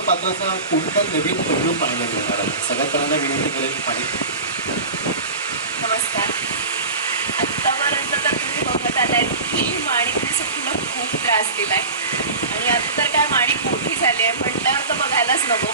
दिगूच्या पात्राचा कोणता नवीन पैलू पाहायला मिळणार आहे? सगळ्यात पहिल्यांदा विनंती करेल माहिती. नमस्कार. आत्तापर्यंत तर तुम्ही बघत आलाय की माणिकने सुखूला खूप त्रास दिलाय आणि आता तर काय माणिक मोठी झाली आहे म्हटल्यावर तर बघायलाच नको.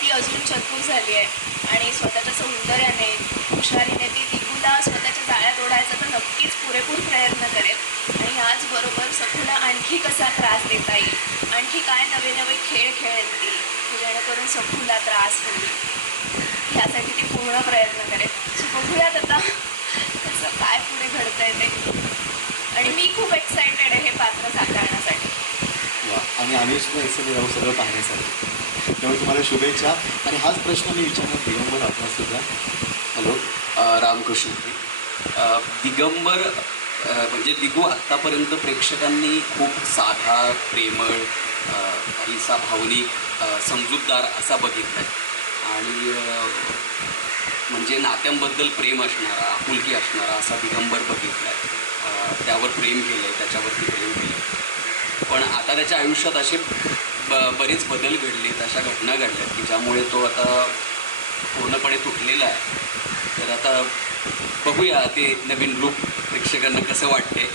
ती अजून चतुर झाली आहे आणि स्वतःच्या सौंदर्याने हुशारीने ती दिगूला स्वतःच्या जाळ्यात ओढायचा तर नक्कीच पुरेपूर प्रयत्न करेल. आणि याचबरोबर सखूला आणखी कसा त्रास देता येईल, आणखी काय नवे नवे खेळ खेळतील जेणेकरून सखूला त्रास होईल ह्यासाठी ती पूर्ण प्रयत्न करेल. सो बघूयात आता त्याचं काय पुढे घडतंय ते. आणि मी खूप एक्सायटेड आहे हे पात्र साकारण्यासाठी. वा, आणि आम्हीच पण एक्साइटेड आहोत सगळं पाहण्यासाठी. त्यामुळे तुम्हाला शुभेच्छा. आणि हाच प्रश्न मी विचारणार दिगंबर आपला सुद्धा. हॅलो, रामकृष्ण. दिगंबर म्हणजे दिगू आत्तापर्यंत प्रेक्षकांनी खूप साधा, प्रेमळ, काहीसा भावनिक, समजूतदार असा बघितला आहे. आणि म्हणजे नात्यांबद्दल प्रेम असणारा, आपुलकी असणारा असा दिगंबर बघितला आहे. त्यावर प्रेम केलं आहे, त्याच्यावरती प्रेम केलं आहे. पण आता त्याच्या आयुष्यात असे बरेच बदल घडलेत, अशा घटना घडल्यात की ज्यामुळे तो आता पूर्णपणे तुटलेला आहे. तर आता बघूया ते नवीन रूप प्रेक्षकांना कसं वाटते.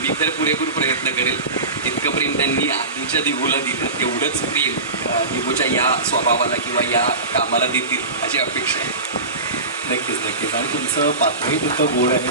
मी तर पुरेपूर प्रयत्न करेल. जितकं प्रेम त्यांनी आधीच्या दिगूला दिलं तेवढंच प्रेम दिगूच्या या स्वभावाला किंवा या कामाला देतील अशी अपेक्षा आहे. नक्कीच नक्कीच. आणि तुमचं पात्रही तितकं गोड आहे.